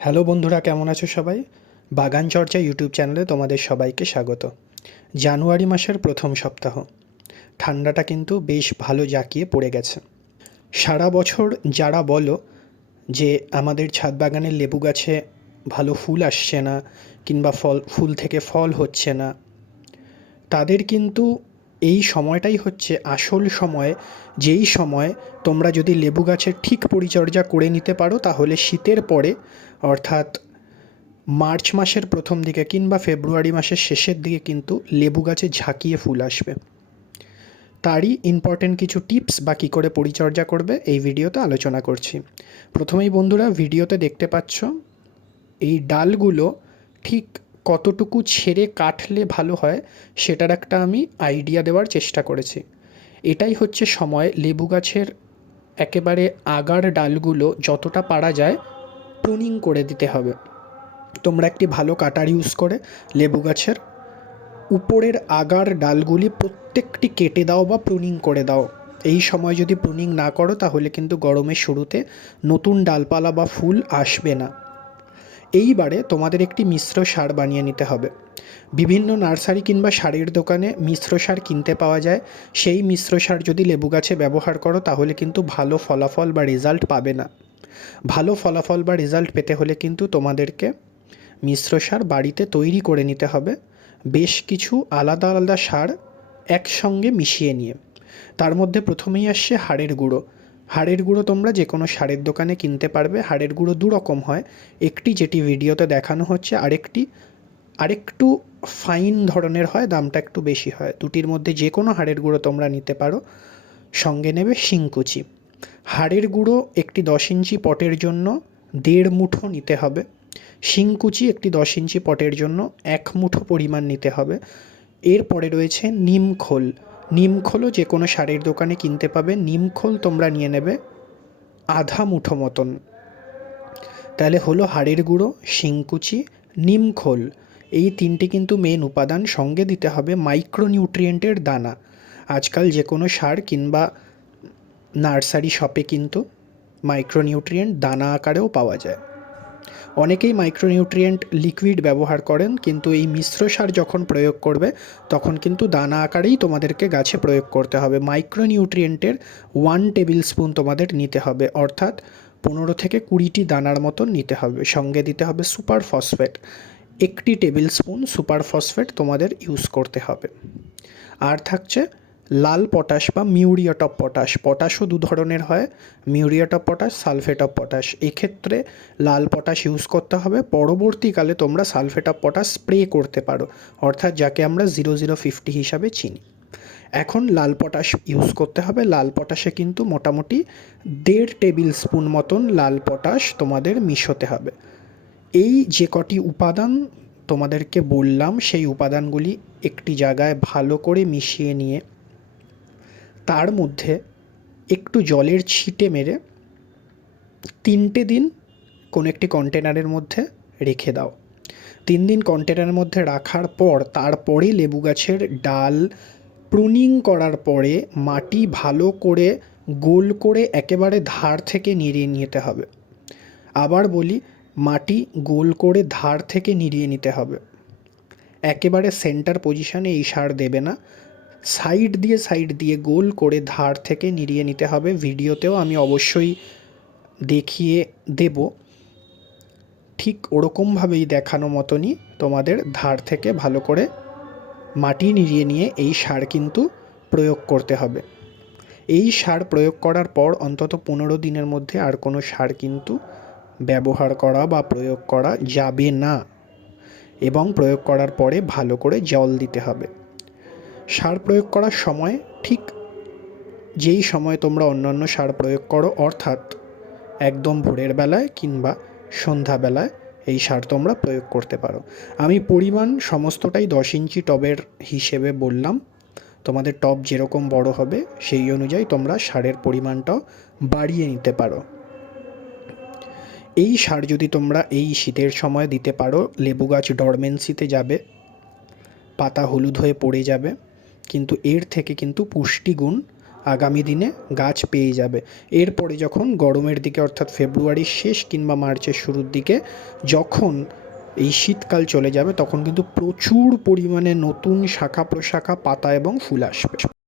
Hello বন্ধুরা, কেমন আছো সবাই? বাগান চর্চা ইউটিউব চ্যানেলে তোমাদের সবাইকে স্বাগত। জানুয়ারি মাসের প্রথম সপ্তাহ, ঠান্ডাটা কিন্তু বেশ ভালো জাঁকিয়ে পড়ে গেছে। সারা বছর যারা বলো যে আমাদের ছাদ বাগানের লেবু গাছে ভালো ফুল আসছে না, কিংবা ফুল থেকে ফল হচ্ছে না, তাদের কিন্তু এই সময়টাই হচ্ছে আসল সময়। যেই সময় তোমরা যদি লেবু গাছের ঠিক পরিচর্যা করে নিতে পারো, তাহলে শীতের পরে, অর্থাৎ মার্চ মাসের প্রথম দিকে কিংবা ফেব্রুয়ারি মাসের শেষের দিকে কিন্তু লেবু গাছে ঝাঁকিয়ে ফুল আসবে। তারই ইম্পর্টেন্ট কিছু টিপস বা কী করে পরিচর্যা করবে এই ভিডিওতে আলোচনা করছি। প্রথমেই বন্ধুরা, ভিডিওতে দেখতে পাচ্ছ এই ডালগুলো ঠিক কতটুকু ছেড়ে কাটলে ভালো হয় সেটার একটা আমি আইডিয়া দেওয়ার চেষ্টা করেছি। এটাই হচ্ছে সময় লেবু গাছের একেবারে আগার ডালগুলো যতটা পারা যায় প্রুনিং করে দিতে হবে। তোমরা একটি ভালো কাটার ইউজ করে লেবু গাছের উপরের আগার ডালগুলি প্রত্যেকটি কেটে দাও বা প্রুনিং করে দাও। এই সময় যদি প্রুনিং না করো, তাহলে কিন্তু গরমের শুরুতে নতুন ডালপালা বা ফুল আসবে না। এইবারে তোমাদের একটি মিশ্র সার বানিয়ে নিতে হবে। বিভিন্ন নার্সারি কিংবা সারের দোকানে মিশ্র সার কিনতে পাওয়া যায়। সেই মিশ্র সার যদি লেবু গাছে ব্যবহার করো, তাহলে কিন্তু ভালো ফলাফল বা রেজাল্ট পাবে না। ভালো ফলাফল বা রেজাল্ট পেতে হলে কিন্তু তোমাদেরকে মিশ্র সার বাড়িতে তৈরি করে নিতে হবে, বেশ কিছু আলাদা আলাদা সার একসঙ্গে মিশিয়ে নিয়ে। তার মধ্যে প্রথমেই আসছে হাড়ের গুঁড়ো। হাড়ের গুঁড়ো তোমরা যে কোনো সারের দোকানে কিনতে পারবে। হাড়ের গুঁড়ো দু রকম হয়, একটি যেটি ভিডিওতে দেখানো হচ্ছে, আরেকটু ফাইন ধরনের হয়, দামটা একটু বেশি হয়। দুটির মধ্যে যে কোনো হাড়ের গুঁড়ো তোমরা নিতে পারো। সঙ্গে নেবে শিংকুচি। হাড়ের গুঁড়ো একটি 10 ইঞ্চি পটের জন্য 1.5 মুঠো নিতে হবে। শিংকুচি একটি 10 ইঞ্চি পটের জন্য 1 মুঠো পরিমাণ নিতে হবে। এরপরে রয়েছে নিমখোল। নিমখোলও যে কোনো সারের দোকানে কিনতে পাবে। নিমখোল তোমরা নিয়ে নেবে আধা মুঠো মতন। তাহলে হলো হাড়ের গুঁড়ো, শিংকুচি, নিমখোল, এই তিনটে কিন্তু মেন উপাদান। সঙ্গে দিতে হবে মাইক্রোনিউট্রিয়েন্টের দানা। আজকাল যে কোনো সার কিংবা নার্সারি শপে কিন্তু মাইক্রোনিউট্রিয়েন্ট দানা আকারেও পাওয়া যায়। অনেকেই মাইক্রোনিউট্রিয়েন্ট লিকুইড ব্যবহার করেন, কিন্তু এই মিশ্র সার যখন প্রয়োগ করবে তখন কিন্তু দানা আকারেই তোমাদেরকে গাছে প্রয়োগ করতে হবে। মাইক্রোনিউট্রিয়েন্টের 1 টেবিল স্পুন তোমাদের নিতে হবে, অর্থাৎ 15 থেকে 20টি দানার মতন নিতে হবে। সঙ্গে দিতে হবে super phosphate, 1 table spoon super phosphate তোমাদের ইউজ করতে হবে। আর থাকছে লাল পটাশ বা মিউরিয়েট অফ পটাশ। পটাশও দু ধরনের হয়, muriate of potash, sulphate of potash. এক্ষেত্রে লাল পটাশ ইউজ করতে হবে। পরবর্তীকালে তোমরা সালফেট অফ পটাশ স্প্রে করতে পারো, অর্থাৎ যাকে আমরা 0050 হিসাবে চিনি। এখন লাল পটাশ ইউজ করতে হবে। লাল পটাশে কিন্তু মোটামুটি 1.5 টেবিল স্পুন মতন লাল পটাশ তোমাদের মিশোতে হবে। এই যে কটি উপাদান তোমাদেরকে বললাম, সেই উপাদানগুলি একটি জায়গায় ভালো করে মিশিয়ে নিয়ে তার মধ্যে একটু জলের ছিটে মেরে 3টে দিন কোনো একটি কন্টেনারের মধ্যে রেখে দাও। 3 দিন কন্টেনারের মধ্যে রাখার পর তারপরে লেবু গাছের ডাল প্রুনিং করার পরে মাটি ভালো করে গোল করে একেবারে ধার থেকে নিড়িয়ে নিতে হবে। আবার বলি, মাটি গোল করে ধার থেকে নিড়িয়ে নিতে হবে। একেবারে সেন্টার পজিশনে এই সার দেবে না, সাইড দিয়ে গোল করে ধার থেকে নিড়িয়ে নিতে হবে। ভিডিওতেও আমি অবশ্যই দেখিয়ে দেব, ঠিক ওরকমভাবেই দেখানো মতনই তোমাদের ধার থেকে ভালো করে মাটি নিড়িয়ে নিয়ে এই সার কিন্তু প্রয়োগ করতে হবে। এই সার প্রয়োগ করার পর অন্তত 15 দিনের মধ্যে আর কোনো সার কিন্তু ব্যবহার করা বা প্রয়োগ করা যাবে না, এবং প্রয়োগ করার পরে ভালো করে জল দিতে হবে। সার প্রয়োগ করার সময় ঠিক যেই সময় তোমরা অন্যান্য সার প্রয়োগ করো, অর্থাৎ একদম ভোরের বেলায় কিংবা সন্ধ্যাবেলায় এই সার তোমরা প্রয়োগ করতে পারো। আমি পরিমাণ সমস্তটাই 10 ইঞ্চি টবের হিসেবে বললাম। তোমাদের টব যেরকম বড় হবে সেই অনুযায়ী তোমরা সারের পরিমাণটাও বাড়িয়ে নিতে পারো। এই সার যদি তোমরা এই শীতের সময় দিতে পারো, লেবু গাছ ডরমেন্সিতে যাবে, পাতা হলুদ হয়ে পড়ে যাবে, কিন্তু এর থেকে কিন্তু পুষ্টিগুণ আগামী দিনে গাছ পেয়ে যাবে। এরপরে যখন গরমের দিকে অর্থাৎ ফেব্রুয়ারির শেষ কিংবা মার্চের শুরুর দিকে যখন এই শীতকাল চলে যাবে তখন কিন্তু প্রচুর পরিমাণে নতুন শাখা প্রশাখা পাতা এবং ফুল আসবে।